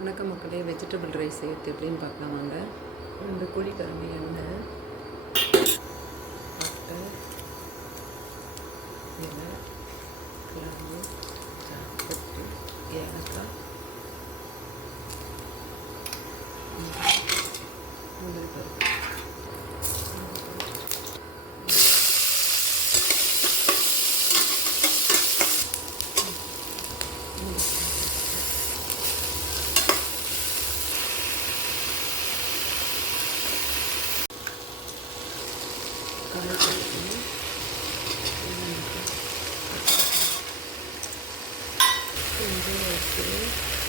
வணக்கம் மக்களே, vegetable rice செய்யறது எப்படின்னு பார்க்கலாம் வாங்க. 2 குழிக்கரண்டி எண்ணெய், பட்டை, இலை, கிழங்கு, ஜாப்பட்டு, ஏலக்காய், முந்திரி பருப்பு,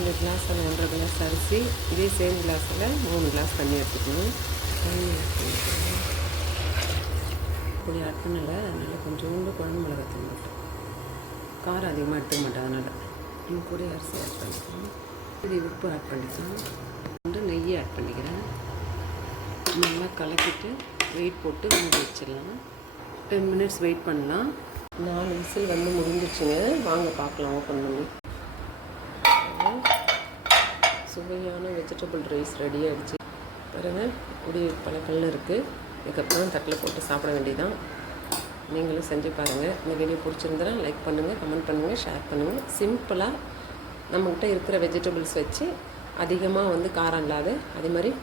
இந்த கிளாஸில் 1.5 கிளாஸ் அரிசி, இதே சேம் கிளாஸில் 3 கிளாஸ் தண்ணி எடுத்துக்கணும். தண்ணி இப்படி ஆட் பண்ணலை, அதனால் கொஞ்சோண்டு குழம்பு மிளகாத்தூள் மட்டும், காரம் அதிகமாக எடுத்துக்க மாட்டேன், அதனால் இன்னும் கூட அரிசி ஆட் பண்ணிக்கணும். இது உப்பு ஆட் பண்ணிக்கலாம், கொஞ்சம் நெய் ஆட் பண்ணிக்கிறேன். நல்லா கலக்கிட்டு வெயிட் போட்டு மூடி வச்சிடலாம். 10 மினிட்ஸ் வெயிட் பண்ணலாம். 4 விசில் வந்து முடிஞ்சிச்சுங்க. வாங்க பார்க்கலாம் ஓப்பன் பண்ணி. சுவையான வெஜிடபிள் ரைஸ் ரெடி ஆகிடுச்சு பாருங்கள். இப்படி பல கல்ல இருக்குது. இதுக்கப்புறம் தட்டில் போட்டு சாப்பிட வேண்டியதான். நீங்களும் செஞ்சு பாருங்கள். இந்த வீடியோ பிடிச்சிருந்தா லைக் பண்ணுங்கள், கமெண்ட் பண்ணுங்கள், ஷேர் பண்ணுங்கள். சிம்பிளாக நம்மக்கிட்ட இருக்கிற வெஜிடபிள்ஸ் வச்சு அதிகமாக வந்து காரம் இல்லாத, அதே மாதிரி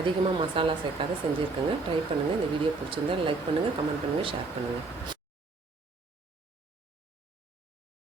அதிகமாக மசாலா சேர்க்காத செஞ்சுருக்கேங்க. ட்ரை பண்ணுங்கள். இந்த வீடியோ பிடிச்சிருந்தா லைக் பண்ணுங்கள், கமெண்ட் பண்ணுங்கள், ஷேர் பண்ணுங்கள்.